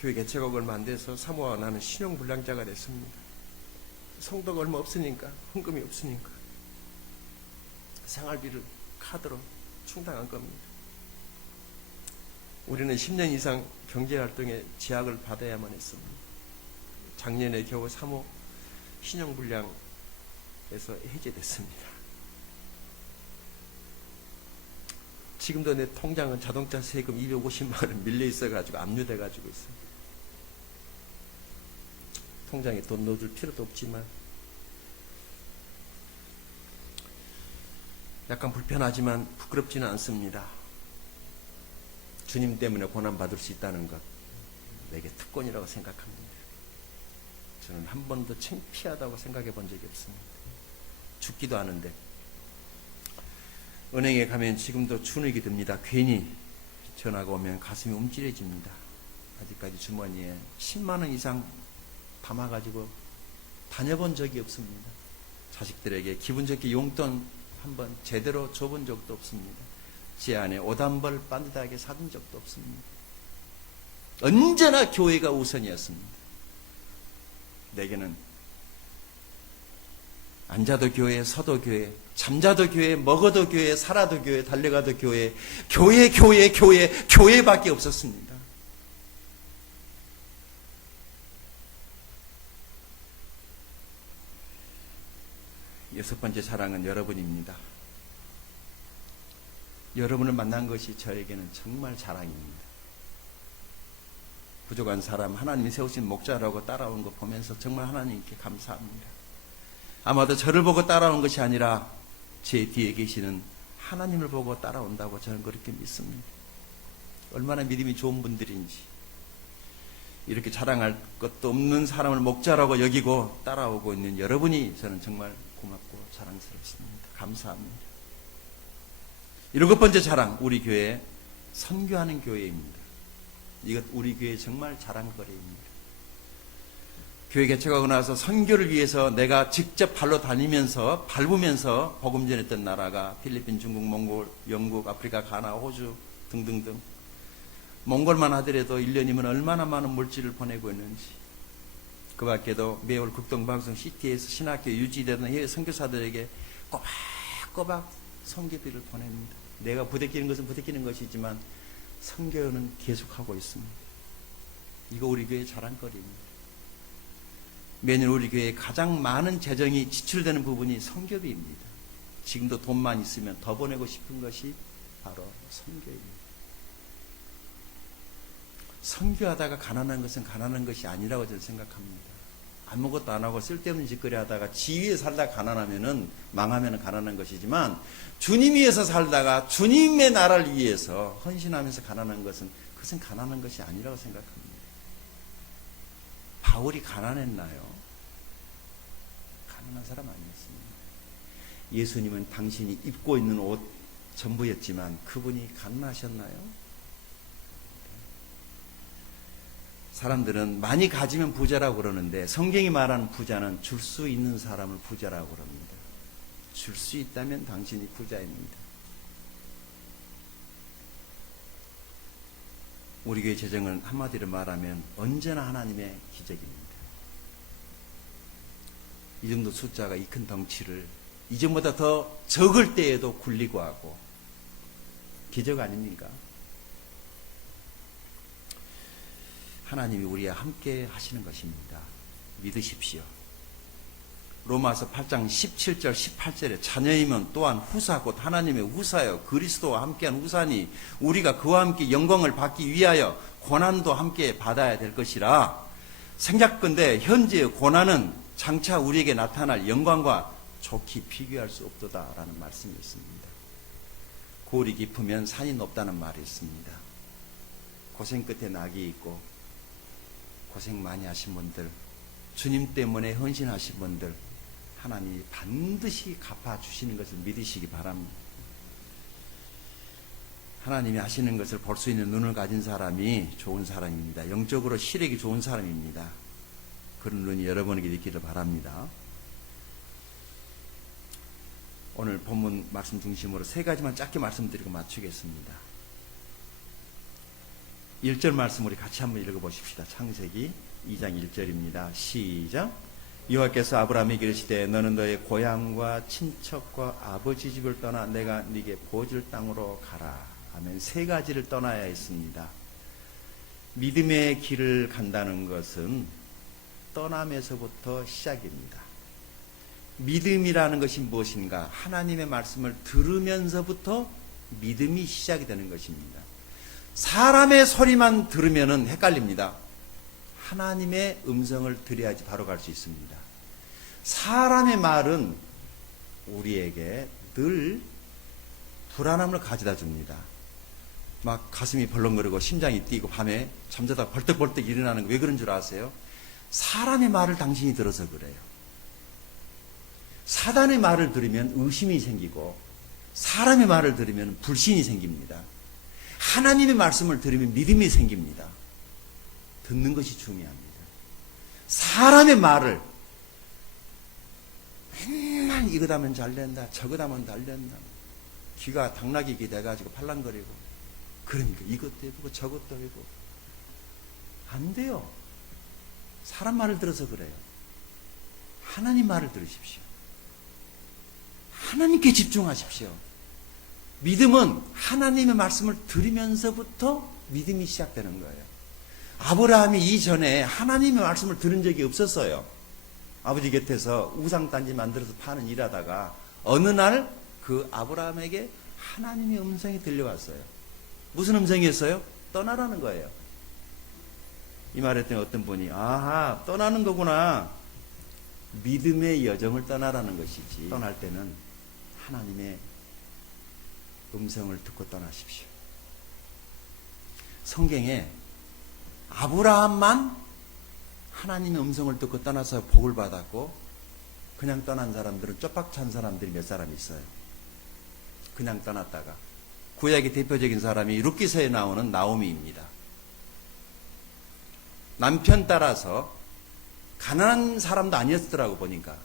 교회 개척하고 얼마 안 돼서 사모와 나는 신용불량자가 됐습니다. 성도가 얼마 없으니까, 헌금이 없으니까 생활비를 카드로 충당한 겁니다. 우리는 10년 이상 경제활동에 제약을 받아야만 했습니다. 작년에 겨우 3호 신용불량에서 해제됐습니다. 지금도 내 통장은 자동차 세금 250만 원 밀려 있어가지고 압류돼가지고 있어요. 통장에 돈 넣어줄 필요도 없지만 약간 불편하지만 부끄럽지는 않습니다. 주님 때문에 고난받을 수 있다는 것 내게 특권이라고 생각합니다. 저는 한 번도 창피하다고 생각해 본 적이 없습니다. 죽기도 하는데 은행에 가면 지금도 주눅이 듭니다. 괜히 전화가 오면 가슴이 움찔해집니다. 아직까지 주머니에 10만 원 이상 담아가지고 다녀본 적이 없습니다. 자식들에게 기분 좋게 용돈 한번 제대로 줘본 적도 없습니다. 제 안에 옷 한 벌 반듯하게 사준 적도 없습니다. 언제나 교회가 우선이었습니다. 내게는 앉아도 교회, 서도 교회, 잠자도 교회, 먹어도 교회, 살아도 교회, 달려가도 교회, 교회밖에 없었습니다. 여섯 번째 사랑은 여러분입니다. 여러분을 만난 것이 저에게는 정말 자랑입니다. 부족한 사람, 하나님이 세우신 목자라고 따라온 거 보면서 정말 하나님께 감사합니다. 아마도 저를 보고 따라온 것이 아니라 제 뒤에 계시는 하나님을 보고 따라온다고 저는 그렇게 믿습니다. 얼마나 믿음이 좋은 분들인지, 이렇게 자랑할 것도 없는 사람을 목자라고 여기고 따라오고 있는 여러분이 저는 정말 고맙고 자랑스럽습니다. 감사합니다. 일곱 번째 자랑, 우리 교회 선교하는 교회입니다. 이것 우리 교회 정말 자랑거리입니다. 교회 개척하고 나서 선교를 위해서 내가 직접 발로 다니면서 밟으면서 복음 전했던 나라가 필리핀, 중국, 몽골, 영국, 아프리카, 가나, 호주 등등등. 몽골만 하더라도 1년이면 얼마나 많은 물질을 보내고 있는지. 그 밖에도 매월 극동방송 CT에서 신학교 유지되는 해외 선교사들에게 꼬박꼬박 선교비를 보냅니다. 내가 부대끼는 것은 부대끼는 것이지만 선교는 계속하고 있습니다. 이거 우리 교회의 자랑거리입니다. 매년 우리 교회에 가장 많은 재정이 지출되는 부분이 선교비입니다. 지금도 돈만 있으면 더 보내고 싶은 것이 바로 선교입니다. 선교하다가 가난한 것은 가난한 것이 아니라고 저는 생각합니다. 아무것도 안 하고 쓸데없는 짓거리 하다가 지위에 살다 가난하면은 망하면 가난한 것이지만 주님 위해서 살다가 주님의 나라를 위해서 헌신하면서 가난한 것은 그것은 가난한 것이 아니라고 생각합니다. 바울이 가난했나요? 가난한 사람 아니었습니다. 예수님은 당신이 입고 있는 옷 전부였지만 그분이 가난하셨나요? 사람들은 많이 가지면 부자라고 그러는데 성경이 말하는 부자는 줄 수 있는 사람을 부자라고 그럽니다. 줄 수 있다면 당신이 부자입니다. 우리 교회 재정은 한마디로 말하면 언제나 하나님의 기적입니다. 이 정도 숫자가 이 큰 덩치를 이전보다 더 적을 때에도 굴리고 하고 기적 아닙니까? 하나님이 우리와 함께 하시는 것입니다. 믿으십시오. 로마서 8장 17절 18절에 자녀이면 또한 후사 곧 하나님의 후사여 그리스도와 함께한 후사니 우리가 그와 함께 영광을 받기 위하여 고난도 함께 받아야 될 것이라. 생각건대 현재의 고난은 장차 우리에게 나타날 영광과 좋게 비교할 수 없도다라는 말씀이 있습니다. 골이 깊으면 산이 높다는 말이 있습니다. 고생 끝에 낙이 있고 고생 많이 하신 분들, 주님 때문에 헌신하신 분들 하나님이 반드시 갚아주시는 것을 믿으시기 바랍니다. 하나님이 하시는 것을 볼 수 있는 눈을 가진 사람이 좋은 사람입니다. 영적으로 시력이 좋은 사람입니다. 그런 눈이 여러분에게 있기를 바랍니다. 오늘 본문 말씀 중심으로 세 가지만 짧게 말씀드리고 마치겠습니다. 1절 말씀 우리 같이 한번 읽어보십시다. 창세기 2장 1절입니다. 시작. 여호와께서 아브라함에게 이르시되 너는 너의 고향과 친척과 아버지 집을 떠나 내가 네게 보여줄 땅으로 가라 하면 세 가지를 떠나야 했습니다. 믿음의 길을 간다는 것은 떠남에서부터 시작입니다. 믿음이라는 것이 무엇인가? 하나님의 말씀을 들으면서부터 믿음이 시작이 되는 것입니다. 사람의 소리만 들으면 헷갈립니다. 하나님의 음성을 들어야지 바로 갈 수 있습니다. 사람의 말은 우리에게 늘 불안함을 가져다 줍니다. 막 가슴이 벌렁거리고 심장이 뛰고 밤에 잠자다 벌떡벌떡 일어나는 거 왜 그런 줄 아세요? 사람의 말을 당신이 들어서 그래요. 사단의 말을 들으면 의심이 생기고 사람의 말을 들으면 불신이 생깁니다. 하나님의 말씀을 들으면 믿음이 생깁니다. 듣는 것이 중요합니다. 사람의 말을 맨날 이것 하면 잘 된다, 저것 하면 잘 된다. 귀가 당나귀 귀 돼가지고 팔랑거리고 그러니까 이것도 해보고 저것도 해보고 안 돼요. 사람 말을 들어서 그래요. 하나님 말을 들으십시오. 하나님께 집중하십시오. 믿음은 하나님의 말씀을 들으면서부터 믿음이 시작되는 거예요. 아브라함이 이전에 하나님의 말씀을 들은 적이 없었어요. 아버지 곁에서 우상단지 만들어서 파는 일하다가 어느 날 그 아브라함에게 하나님의 음성이 들려왔어요. 무슨 음성이었어요? 떠나라는 거예요. 이 말했더니 어떤 분이 아하, 떠나는 거구나. 믿음의 여정을 떠나라는 것이지. 떠날 때는 하나님의 음성을 듣고 떠나십시오. 성경에 아브라함만 하나님의 음성을 듣고 떠나서 복을 받았고 그냥 떠난 사람들은 쪽박 찬 사람들이 몇 사람 있어요. 그냥 떠났다가 구약의 대표적인 사람이 룻기서에 나오는 나오미입니다. 남편 따라서 가난한 사람도 아니었더라고 보니까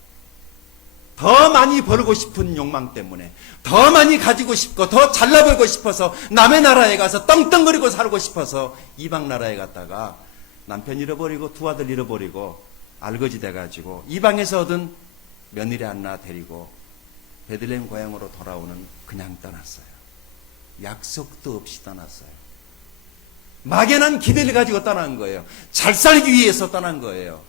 더 많이 벌고 싶은 욕망 때문에 더 많이 가지고 싶고 더 잘나 보이고 싶어서 남의 나라에 가서 떵떵거리고 살고 싶어서 이방 나라에 갔다가 남편 잃어버리고 두 아들 잃어버리고 알거지 돼가지고 이방에서 얻은 며느리 하나 데리고 베들레헴 고향으로 돌아오는 그냥 떠났어요. 약속도 없이 떠났어요. 막연한 기대를 가지고 떠난 거예요. 잘 살기 위해서 떠난 거예요.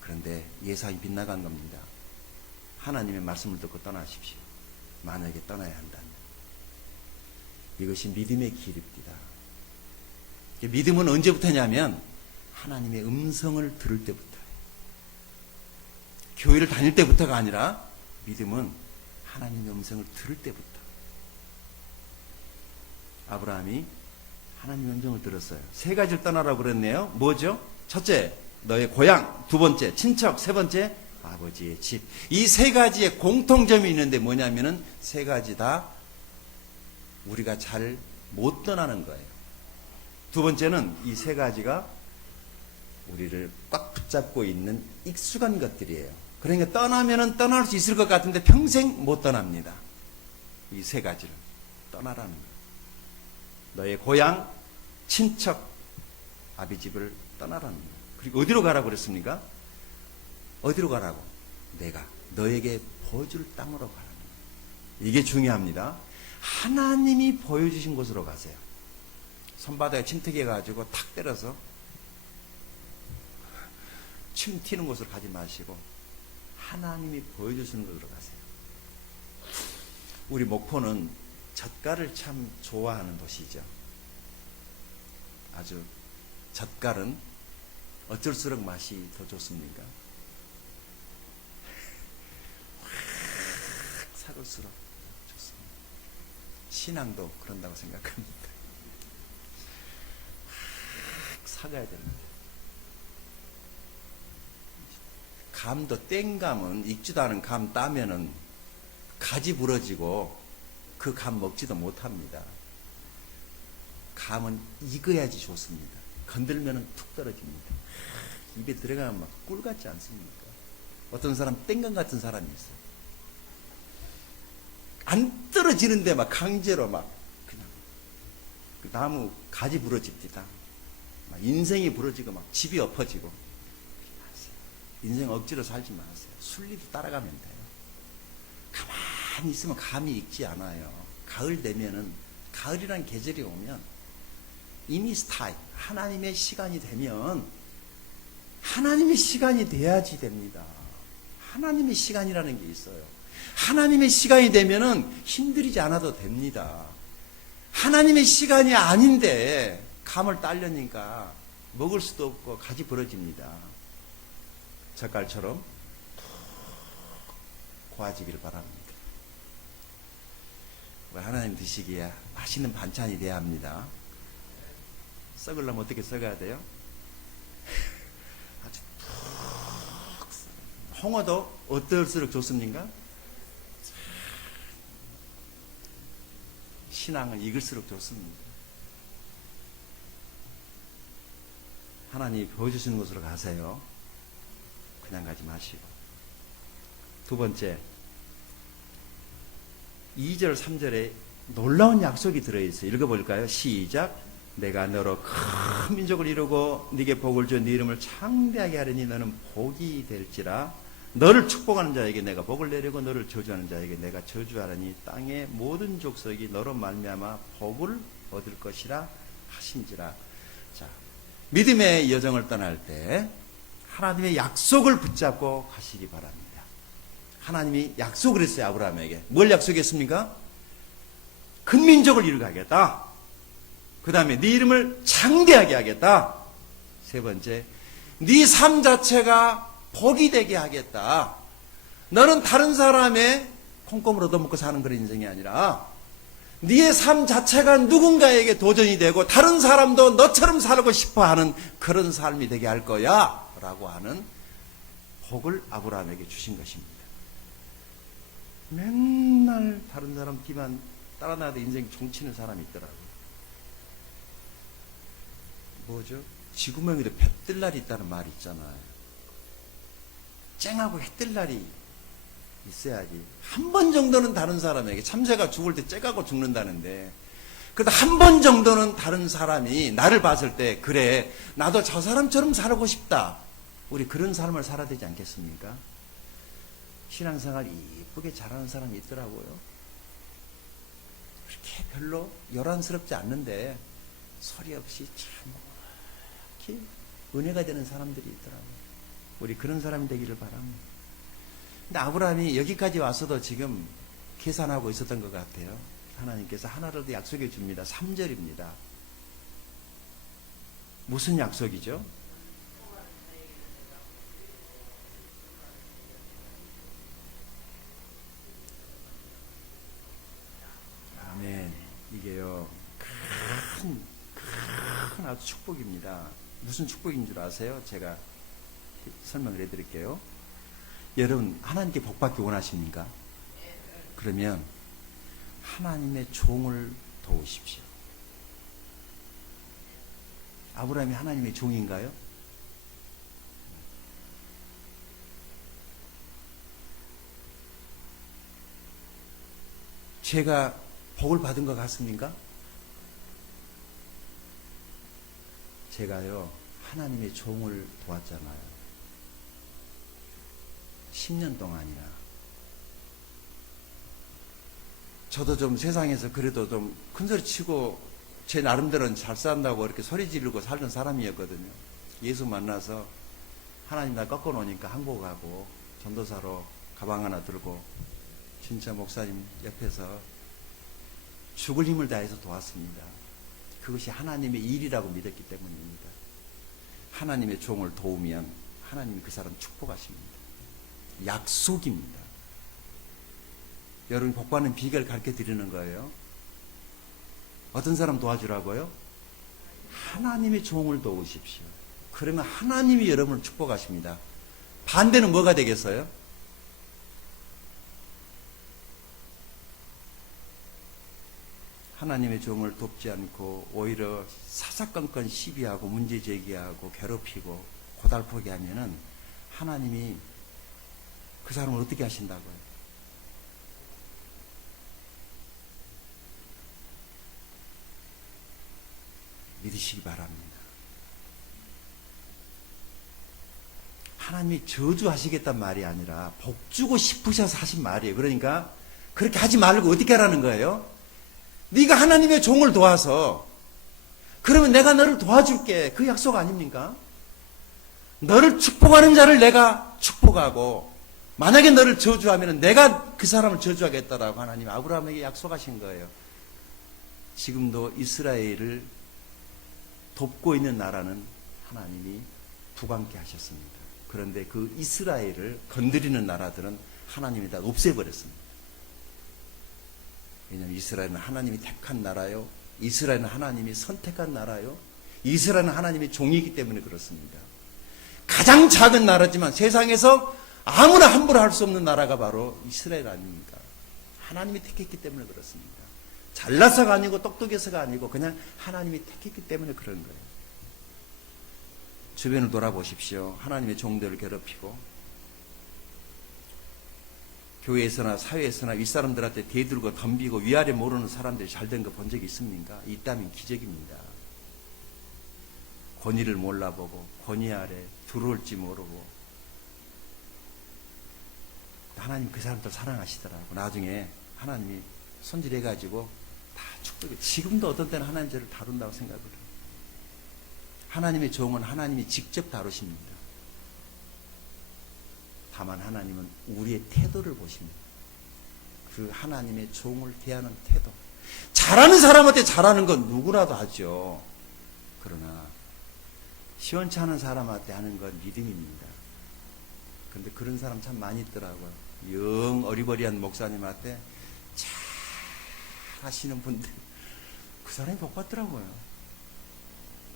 그런데 예상이 빗나간 겁니다. 하나님의 말씀을 듣고 떠나십시오. 만약에 떠나야 한다면. 이것이 믿음의 길입니다. 믿음은 언제부터냐면 하나님의 음성을 들을 때부터예요. 교회를 다닐 때부터가 아니라 믿음은 하나님의 음성을 들을 때부터. 아브라함이 하나님의 음성을 들었어요. 세 가지를 떠나라고 그랬네요. 뭐죠? 첫째, 너의 고향. 두 번째, 친척. 세 번째, 아버지의 집. 이 세 가지의 공통점이 있는데 뭐냐면은 세 가지 다 우리가 잘 못 떠나는 거예요. 두 번째는 이 세 가지가 우리를 꽉 붙잡고 있는 익숙한 것들이에요. 그러니까 떠나면은 떠날 수 있을 것 같은데 평생 못 떠납니다. 이 세 가지를 떠나라는 거예요. 너의 고향, 친척, 아비 집을 떠나라는 거예요. 그리고 어디로 가라고 그랬습니까? 어디로 가라고? 내가 너에게 보여줄 땅으로 가라는 거예요. 이게 중요합니다. 하나님이 보여주신 곳으로 가세요. 손바닥에 침튀게 가지고 탁 때려서 침 튀는 곳으로 가지 마시고 하나님이 보여주시는 곳으로 가세요. 우리 목포는 젓갈을 참 좋아하는 도시죠. 아주 젓갈은 어쩔수록 맛이 더 좋습니까? 확 사갈수록 좋습니다. 신앙도 그런다고 생각합니다. 확 사가야 됩니다. 감도 땡감은 익지도 않은 감 따면은 가지 부러지고 그 감 먹지도 못합니다. 감은 익어야지 좋습니다. 건들면은 툭 떨어집니다. 입에 들어가면 막 꿀 같지 않습니까? 어떤 사람 땡감 같은 사람이 있어요. 안 떨어지는데 막 강제로 막 그냥 그 나무 가지 부러집니다. 막 인생이 부러지고 막 집이 엎어지고. 인생 억지로 살지 마세요. 순리도 따라가면 돼요. 가만히 있으면 감이 익지 않아요. 가을 되면은, 가을이란 계절이 오면 이미 타임, 하나님의 시간이 되면 하나님의 시간이 돼야지 됩니다. 하나님의 시간이라는 게 있어요. 하나님의 시간이 되면은 힘들이지 않아도 됩니다. 하나님의 시간이 아닌데 감을 따려니까 먹을 수도 없고 가지 벌어집니다. 젓갈처럼 푹 고아지기를 바랍니다. 하나님 드시기에 맛있는 반찬이 돼야 합니다. 썩으려면 어떻게 썩어야 돼요? 아주 푹. 홍어도 어떨수록 좋습니까? 신앙은 익을수록 좋습니다. 하나님이 보여주시는 곳으로 가세요. 그냥 가지 마시고. 두 번째, 2절 3절에 놀라운 약속이 들어있어요. 읽어볼까요? 시작. 내가 너로 큰 민족을 이루고 네게 복을 줘 네 이름을 창대하게 하려니 너는 복이 될지라. 너를 축복하는 자에게 내가 복을 내리고 너를 저주하는 자에게 내가 저주하려니 땅의 모든 족속이 너로 말미암아 복을 얻을 것이라 하신지라. 자, 믿음의 여정을 떠날 때 하나님의 약속을 붙잡고 가시기 바랍니다. 하나님이 약속을 했어요. 아브라함에게. 뭘 약속했습니까? 큰 민족을 이루게 하겠다. 그 다음에 네 이름을 창대하게 하겠다. 세 번째, 네 삶 자체가 복이 되게 하겠다. 너는 다른 사람의 콩고물 얻어먹고 사는 그런 인생이 아니라 네의 삶 자체가 누군가에게 도전이 되고 다른 사람도 너처럼 살고 싶어하는 그런 삶이 되게 할 거야 라고 하는 복을 아브라함에게 주신 것입니다. 맨날 다른 사람 뒤만 따라나도 인생 종치는 사람이 있더라고요. 뭐죠? 지구명에도 볕뜰 날이 있다는 말이 있잖아요. 쨍하고 해뜰 날이 있어야지. 한 번 정도는 다른 사람에게, 참새가 죽을 때 쨍하고 죽는다는데, 그래도 한 번 정도는 다른 사람이 나를 봤을 때, 그래, 나도 저 사람처럼 살고 싶다. 우리 그런 삶을 살아야 되지 않겠습니까? 신앙생활 이쁘게 잘하는 사람이 있더라고요. 그렇게 별로 요란스럽지 않는데 소리 없이 참 이렇게 은혜가 되는 사람들이 있더라고요. 우리 그런 사람이 되기를 바랍니다. 근데 아브라함이 여기까지 와서도 지금 계산하고 있었던 것 같아요. 하나님께서 하나를 더 약속해 줍니다. 3절입니다. 무슨 약속이죠? 아멘. 이게요, 큰 아주 축복입니다. 무슨 축복인 줄 아세요? 제가 설명을 해드릴게요. 여러분, 하나님께 복받기 원하십니까? 그러면 하나님의 종을 도우십시오. 아브라함이 하나님의 종인가요? 제가 복을 받은 것 같습니까? 제가요, 하나님의 종을 도왔잖아요. 10년 동안이나. 저도 좀 세상에서 그래도 좀 큰소리 치고 제 나름대로는 잘 산다고 이렇게 소리 지르고 살던 사람이었거든요. 예수 만나서 하나님 나 꺾어놓으니까 한국 가고 전도사로 가방 하나 들고 진짜 목사님 옆에서 죽을 힘을 다해서 도왔습니다. 그것이 하나님의 일이라고 믿었기 때문입니다. 하나님의 종을 도우면 하나님이 그 사람 축복하십니다. 약속입니다. 여러분 복받는 비결을 가르쳐 드리는 거예요. 어떤 사람 도와주라고요? 하나님의 종을 도우십시오. 그러면 하나님이 여러분을 축복하십니다. 반대는 뭐가 되겠어요? 하나님의 종을 돕지 않고 오히려 사사건건 시비하고 문제제기하고 괴롭히고 고달프게 하면은 하나님이 그 사람을 어떻게 하신다고요? 믿으시기 바랍니다. 하나님이 저주하시겠단 말이 아니라 복 주고 싶으셔서 하신 말이에요. 그러니까 그렇게 하지 말고 어떻게 하라는 거예요? 네가 하나님의 종을 도와서 그러면 내가 너를 도와줄게. 그 약속 아닙니까? 너를 축복하는 자를 내가 축복하고 만약에 너를 저주하면 내가 그 사람을 저주하겠다라고 하나님이 아브라함에게 약속하신 거예요. 지금도 이스라엘을 돕고 있는 나라는 하나님이 부강케 하셨습니다. 그런데 그 이스라엘을 건드리는 나라들은 하나님이 다 없애버렸습니다. 왜냐하면 이스라엘은 하나님이 택한 나라요. 이스라엘은 하나님이 선택한 나라요. 이스라엘은 하나님의 종이기 때문에 그렇습니다. 가장 작은 나라지만 세상에서 아무나 함부로 할 수 없는 나라가 바로 이스라엘 아닙니까? 하나님이 택했기 때문에 그렇습니다. 잘나서가 아니고 똑똑해서가 아니고 그냥 하나님이 택했기 때문에 그런 거예요. 주변을 돌아보십시오. 하나님의 종들을 괴롭히고 교회에서나 사회에서나 윗사람들한테 대들고 덤비고 위아래 모르는 사람들이 잘된 거 본 적이 있습니까? 있다면 기적입니다. 권위를 몰라보고 권위 아래 들어올지 모르고 하나님 그 사람들 사랑하시더라고. 나중에 하나님이 손질해가지고 다 축복해. 지금도 어떤 때는 하나님 저를 다룬다고 생각을 해요. 하나님의 종은 하나님이 직접 다루십니다. 다만 하나님은 우리의 태도를 보십니다. 그 하나님의 종을 대하는 태도. 잘하는 사람한테 잘하는 건 누구라도 하죠. 그러나 시원치 않은 사람한테 하는 건 믿음입니다. 그런데 그런 사람 참 많이 있더라고요. 영 어리버리한 목사님한테 잘 하시는 분들 그 사람이 복 받더라고요.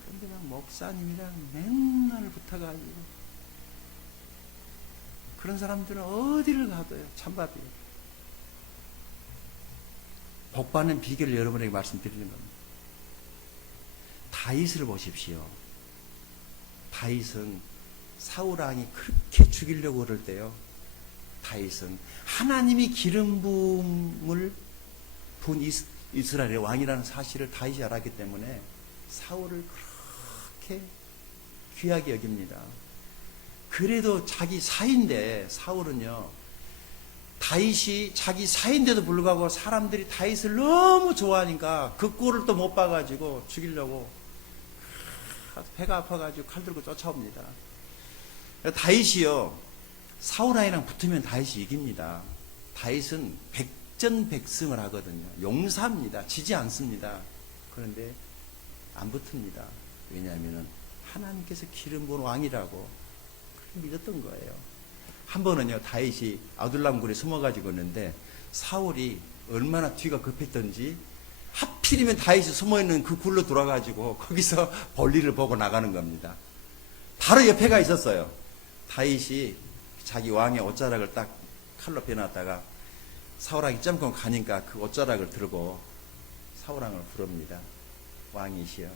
그런데 막 목사님이랑 맨날 붙어가지고 그런 사람들은 어디를 가도요 찬밥이에요. 복 받는 비결을 여러분에게 말씀드리는 겁니다. 다윗을 보십시오. 다윗은 사울 왕이 그렇게 죽이려고 그럴 때요. 다윗은 하나님이 기름 부음을 분 이스라엘의 왕이라는 사실을 다윗이 알았기 때문에 사울을 그렇게 귀하게 여깁니다. 그래도 자기 사인데 사울은요. 다윗이 자기 사인데도 불구하고 사람들이 다윗을 너무 좋아하니까 그 꼴을 또 못 봐가지고 죽이려고 배가 아파가지고 칼 들고 쫓아옵니다. 다윗이요. 사울 왕이랑 붙으면 다윗이 이깁니다. 다윗은 백전백승을 하거든요. 용사입니다. 지지 않습니다. 그런데 안 붙습니다. 왜냐하면 하나님께서 기름 부은 왕이라고 그렇게 믿었던 거예요. 한 번은요, 다윗이 아둘람 굴에 숨어가지고 있는데 사울이 얼마나 뒤가 급했던지 하필이면 다윗이 숨어있는 그 굴로 돌아가지고 거기서 볼일을 보고 나가는 겁니다. 바로 옆에가 있었어요. 다윗이 자기 왕의 옷자락을 딱 칼로 빼놨다가 사울왕이 점검 가니까 그 옷자락을 들고 사울왕을 부릅니다. 왕이시여,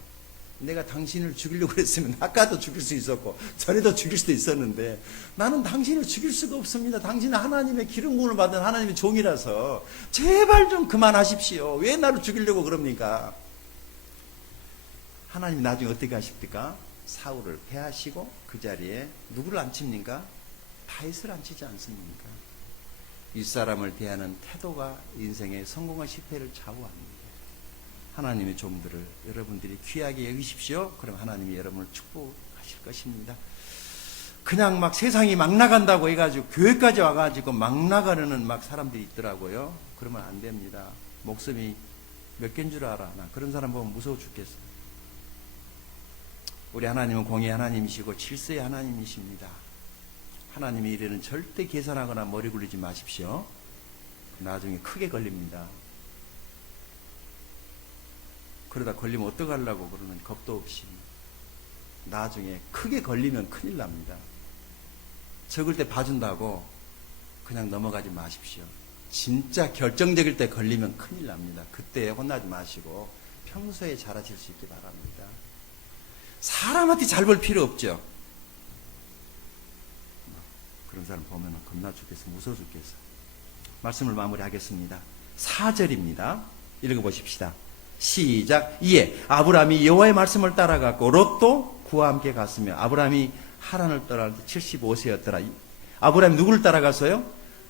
내가 당신을 죽이려고 했으면 아까도 죽일 수 있었고 전에도 죽일 수도 있었는데 나는 당신을 죽일 수가 없습니다. 당신은 하나님의 기름 부음을 받은 하나님의 종이라서 제발 좀 그만하십시오. 왜 나를 죽이려고 그럽니까? 하나님이 나중에 어떻게 하십니까? 사울을 패하시고 그 자리에 누구를 앉힙니까? 다윗을 앉히지 않습니까? 윗사람을 대하는 태도가 인생의 성공과 실패를 좌우합니다. 하나님의 종들을 여러분들이 귀하게 여기십시오. 그럼 하나님이 여러분을 축복하실 것입니다. 그냥 막 세상이 막 나간다고 해가지고 교회까지 와가지고 막 나가려는 막 사람들이 있더라고요. 그러면 안 됩니다. 목숨이 몇 개인 줄 알아? 나 그런 사람 보면 무서워 죽겠어. 우리 하나님은 공의 하나님이시고 질서의 하나님이십니다. 하나님의 일에는 절대 계산하거나 머리 굴리지 마십시오. 나중에 크게 걸립니다. 그러다 걸리면 어떡하려고 그러는 겁도 없이 나중에 크게 걸리면 큰일 납니다. 적을 때 봐준다고 그냥 넘어가지 마십시오. 진짜 결정적일 때 걸리면 큰일 납니다. 그때 혼나지 마시고 평소에 잘하실 수 있기 바랍니다. 사람한테 잘 볼 필요 없죠. 그런 사람 보면 겁나 죽겠어. 무서워 죽겠어. 말씀을 마무리하겠습니다. 4절입니다. 읽어보십시다. 시작. 이에 아브라함이 여호와의 말씀을 따라갔고 롯도 그와 함께 갔으며 아브라함이 하란을 떠날 때 75세였더라. 아브라함이 누구를 따라갔어요?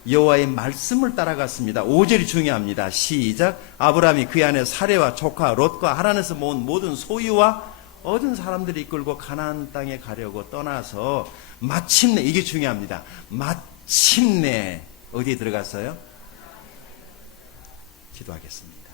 여호와의 말씀을 따라갔습니다. 5절이 중요합니다. 시작. 아브라함이 그 안에 사레와 조카 롯과 하란에서 모은 모든 소유와 얻은 사람들이 이끌고 가나안 땅에 가려고 떠나서 마침내, 이게 중요합니다. 마침내 어디에 들어갔어요? 기도하겠습니다.